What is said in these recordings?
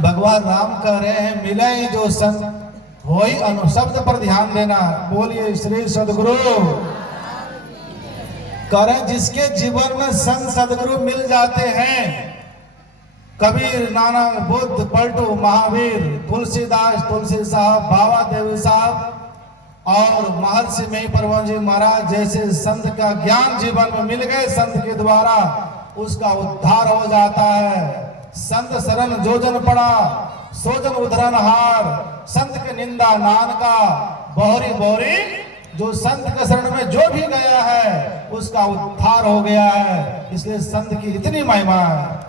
भगवान राम कह रहे हैं मिले जो संत होई अनुशब्द पर ध्यान देना। बोलिए श्री सदगुरु। करें जिसके जीवन में संत सदगुरु मिल जाते हैं, कबीर, नानक, बुद्ध, पलटू, महावीर, तुलसीदास, तुलसी साहब, बाबा देवी साहब और महर्षि में परम जी महाराज जैसे संत का ज्ञान जीवन में मिल गए, संत के द्वारा उसका उद्धार हो जाता है। संत शरण जो जन पड़ा सोजन उधरन हार, संत के निंदा नान का बोहरी बोहरी। जो संत के शरण में जो भी गया है उसका उद्धार हो गया है। इसलिए संत की इतनी महिमा है।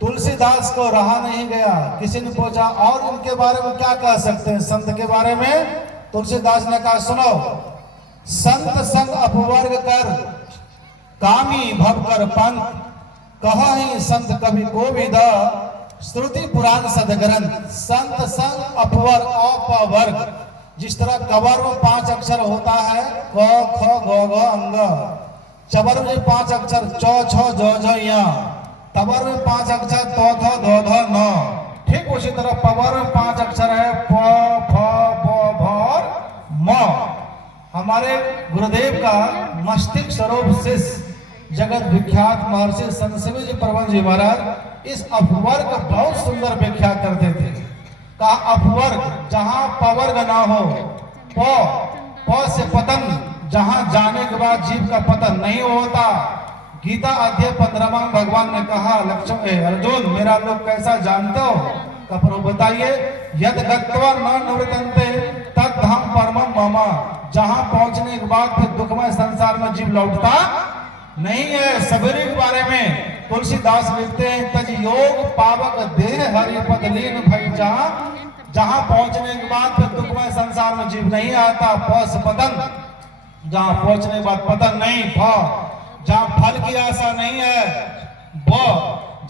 तुलसीदास को रहा नहीं गया, किसी ने पूछा और उनके बारे में क्या कह सकते हैं संत के बारे में। तुलसीदास ने कहा सुनो, संत संग अपवर्ग कर कामी भव कर पंथ, कहा ही संत कवि को विद श्रुति पुराण सदग्रंथ। संत संग अपवर अपवर्ग, जिस तरह कवर में 5 अक्षर होता है क ख ग घ अंग, चबर में 5 अक्षर च छ ज झ य, तबर में 5 अक्षर तो थ ध ध न। ठीक उसी तरह पवर में 5 अक्षर है प फ ब भ म। हमारे गुरुदेव का मस्तिष्क स्वरूप शिष्य जगत विख्यात महर्षि संत शिव जी परम जी महाराज इस अपवर्ग का बहुत सुंदर व्याख्या करते थे। कहा अपवर्ग जहां पवर्ग ना हो, प से पतन, जहां जाने के बाद जीव का पतन नहीं होता। गीता अध्याय 15 में भगवान ने कहा लक्ष्मण अर्जुन मेरा लोग कैसा जानते हो, कपरो बताइए। यद गत्वा न निवृतन्ते तद धाम परमम मम, जहां पहुंचने के बाद फिर दुखमय संसार में जीव लौटता नहीं है। सबरी के बारे में तुलसीदास लिखते हैं तज योग पावक देह हरि पद लीन भई जहां, जहां पहुंचने के बाद फिर दुखमय संसार में जीव नहीं आता। पस पतन, जहां पहुंचने के बाद पतन नहीं। फ जहां फल की आशा नहीं है। ब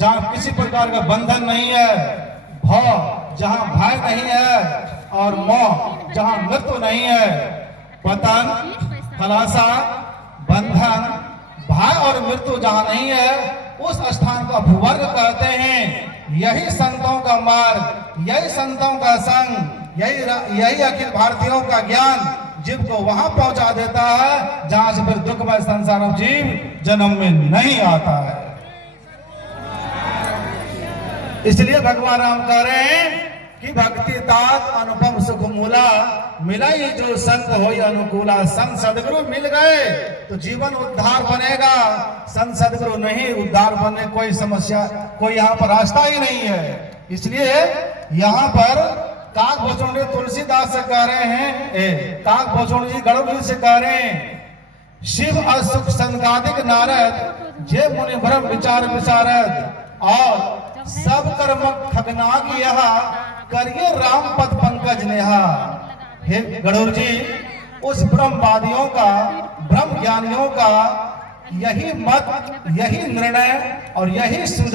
जहां किसी प्रकार का बंधन नहीं है। भ जहां भय नहीं है। और म जहां मृत्यु नहीं है। पतन, फलाशा, बंधन, भय और मृत्यु जहां नहीं है उस स्थान को अपवर्ग कहते हैं। यही संतों का मार्ग, यही संतों का संग, यही अखिल भारतीयों का ज्ञान जीव को वहां पहुंचा देता है जहां से फिर दुखमय संसार में जीव जन्म में नहीं आता है। इसलिए भगवान राम कह रहे हैं कि भक्ति तात अनुपम सुख मूला, मिला ये जो संत होई अनुकूला। संत सदगुरु मिल गए तो जीवन उद्धार बनेगा। संत सदगुरु नहीं, उद्धार बनने कोई समस्या, कोई यहाँ पर रास्ता ही नहीं है। इसलिए यहाँ पर काक भोचौंडी तुलसीदास से कह रहे हैं, काक भोचौंडी जी गरुड़ जी से कह रहे हैं, शिव असुख संगादिक नारद जे मुनि भ्रम विचार विशारद, और सब कर्म खगनाग यह करिए राम पद पंकज नेहा। हे गरुड़ जी, उस ब्रह्मवादियों का, ब्रह्म ज्ञानियों का यही मत, यही निर्णय और यही सुझाव